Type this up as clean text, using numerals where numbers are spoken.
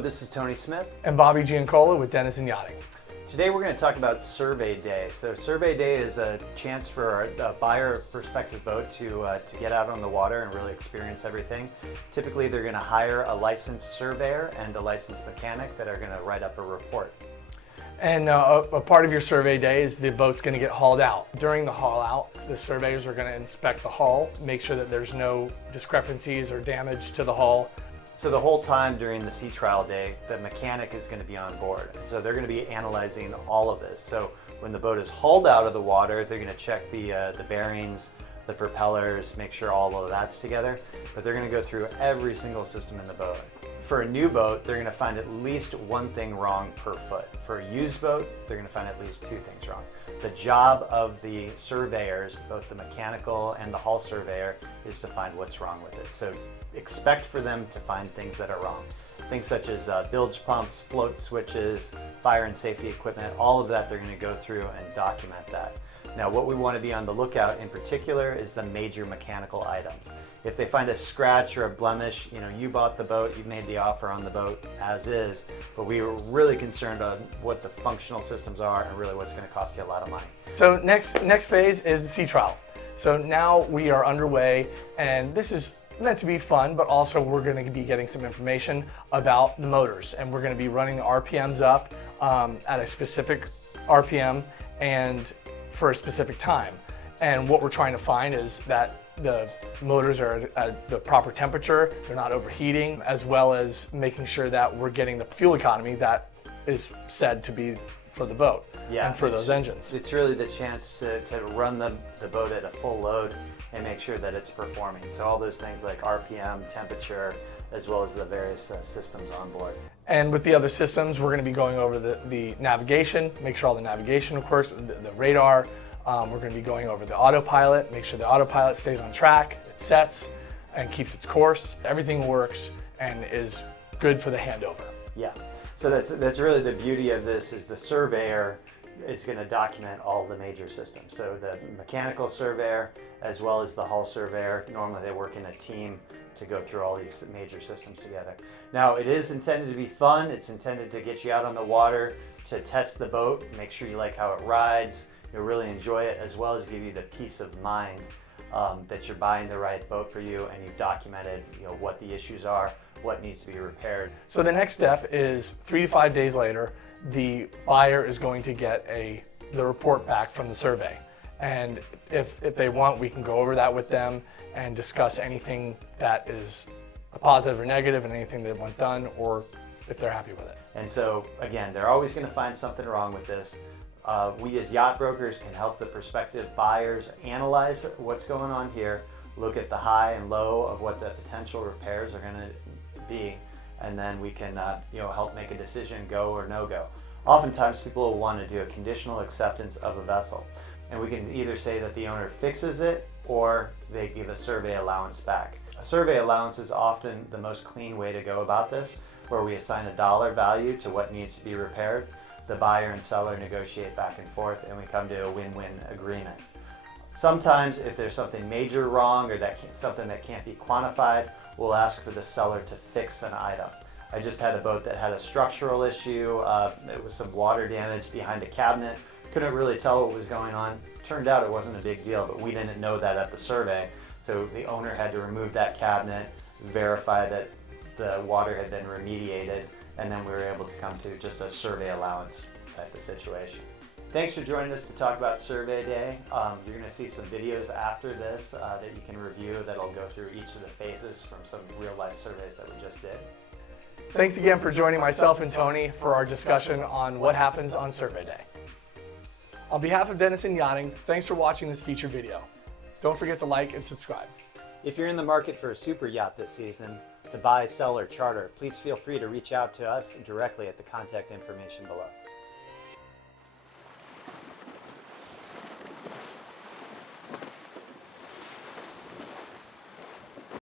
this is Tony Smith. And Bobby Giancola with Dennison Yachting. Today we're going to talk about Survey Day. So Survey Day is a chance for a buyer prospective boat to get out on the water and really experience everything. Typically they're going to hire a licensed surveyor and a licensed mechanic that are going to write up a report. And a part of your survey day is the boat's going to get hauled out. During the haul out, the surveyors are going to inspect the hull, make sure that there's no discrepancies or damage to the hull. So the whole time during the sea trial day, the mechanic is going to be on board. So they're going to be analyzing all of this. So when the boat is hauled out of the water, they're going to check the bearings, the propellers, make sure all of that's together. But they're going to go through every single system in the boat. For a new boat, they're going to find at least one thing wrong per foot. For a used boat, they're going to find at least two things wrong. The job of the surveyors, both the mechanical and the hull surveyor, is to find what's wrong with it. So expect for them to find things that are wrong. Things such as bilge pumps, float switches, fire and safety equipment, all of that they're going to go through and document that. Now what we want to be on the lookout in particular is the major mechanical items. If they find a scratch or a blemish, you bought the boat, you made the offer on the boat as is, but we were really concerned on what the functional systems are and really what's going to cost you a lot of money. So next phase is the sea trial. So now we are underway, and this is meant to be fun, but also we're going to be getting some information about the motors, and we're going to be running the RPMs up at a specific RPM and for a specific time. And what we're trying to find is that the motors are at the proper temperature, they're not overheating, as well as making sure that we're getting the fuel economy that is said to be for the boat and for those engines. It's really the chance to run the boat at a full load and make sure that it's performing. So all those things like RPM, temperature, as well as the various systems on board. And with the other systems, we're going to be going over the navigation, make sure all the navigation, of course, the radar. We're going to be going over the autopilot, make sure the autopilot stays on track, it sets and keeps its course. Everything works and is good for the handover. Yeah, so that's really the beauty of this, is the surveyor is going to document all the major systems. So the mechanical surveyor as well as the hull surveyor, normally they work in a team to go through all these major systems together. Now it is intended to be fun, it's intended to get you out on the water, to test the boat, make sure you like how it rides, you'll really enjoy it, as well as give you the peace of mind that you're buying the right boat for you and you've documented what the issues are, what needs to be repaired. So the next step is 3 to 5 days later, the buyer is going to get the report back from the survey. And if they want, we can go over that with them and discuss anything that is a positive or negative and anything they want done, or if they're happy with it. And so again, they're always going to find something wrong with this. We as yacht brokers can help the prospective buyers analyze what's going on here, look at the high and low of what the potential repairs are going to be, and then we can help make a decision, go or no go. Oftentimes people will want to do a conditional acceptance of a vessel, and we can either say that the owner fixes it or they give a survey allowance back. A survey allowance is often the most clean way to go about this, where we assign a dollar value to what needs to be repaired. The buyer and seller negotiate back and forth and we come to a win-win agreement. Sometimes if there's something major wrong or something that can't be quantified, we'll ask for the seller to fix an item. I just had a boat that had a structural issue. It was some water damage behind a cabinet. Couldn't really tell what was going on. Turned out it wasn't a big deal, but we didn't know that at the survey. So the owner had to remove that cabinet, verify that the water had been remediated, and then we were able to come to just a survey allowance type of situation. Thanks for joining us to talk about Survey Day. You're going to see some videos after this that you can review that'll go through each of the phases from some real life surveys that we just did. Thanks again for joining myself and Tony for our discussion on what happens on Survey Day. On behalf of Dennison Yachting, thanks for watching this featured video. Don't forget to like and subscribe. If you're in the market for a super yacht this season, to buy, sell, or charter, please feel free to reach out to us directly at the contact information below.